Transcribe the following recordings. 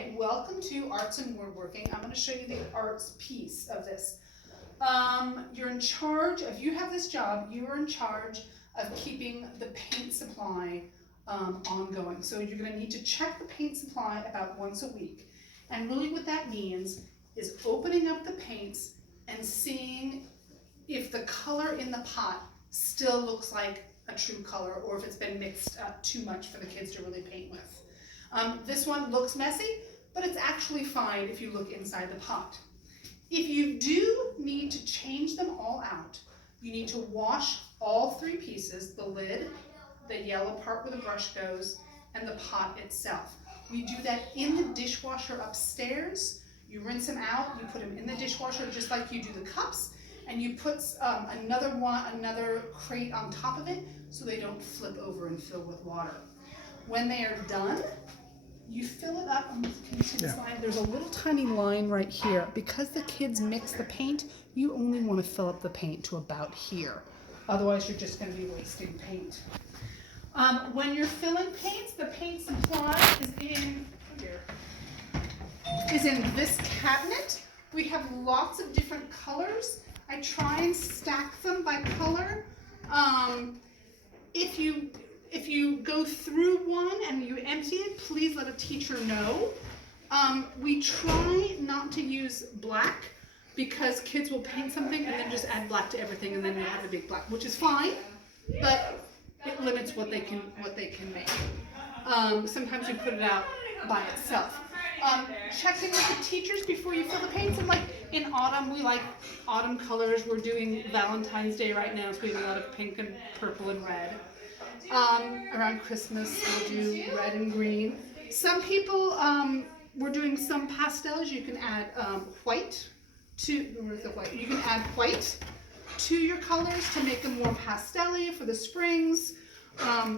Okay, welcome to Arts and Woodworking. I'm going to show you the arts piece of this. You're in charge, if you have this job, you are in charge of keeping the paint supply ongoing. So you're going to need to check the paint supply about once a week. And really what that means is opening up the paints and seeing if the color in the pot still looks like a true color or if it's been mixed up too much for the kids to really paint with. This one looks messy, but it's actually fine if you look inside the pot. If you do need to change them all out, you need to wash all three pieces, the lid, the yellow part where the brush goes, and the pot itself. We do that in the dishwasher upstairs. You rinse them out, you put them in the dishwasher just like you do the cups, and you put another crate on top of it so they don't flip over and fill with water. When they are done, you fill it up. Can you see this line? There's a little tiny line right here. Because the kids mix the paint, you only want to fill up the paint to about here. Otherwise, you're just going to be wasting paint. When you're filling paints, the paint supply is in this cabinet. We have lots of different colors. I try and stack them by color. If you go through one and you empty it, please let a teacher know. We try not to use black because kids will paint something and then just add black to everything and then you have a big black, which is fine, but it limits what they can make. Sometimes we put it out by itself. Check in with the teachers before you fill the paints. And like in autumn, we like autumn colors. We're doing Valentine's Day right now, so we have a lot of pink and purple and red. Around Christmas, we'll do red and green. Some people, we're doing some pastels. You can add white to, where's the white? You can add white to your colors to make them more pastel-y for the springs.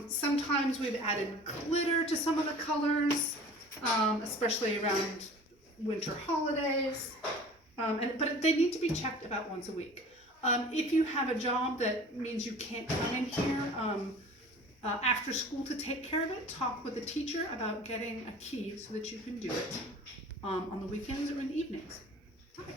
Sometimes we've added glitter to some of the colors, especially around winter holidays. But they need to be checked about once a week. If you have a job that means you can't come in here after school to take care of it, talk with the teacher about getting a key so that you can do it on the weekends or in the evenings. Okay.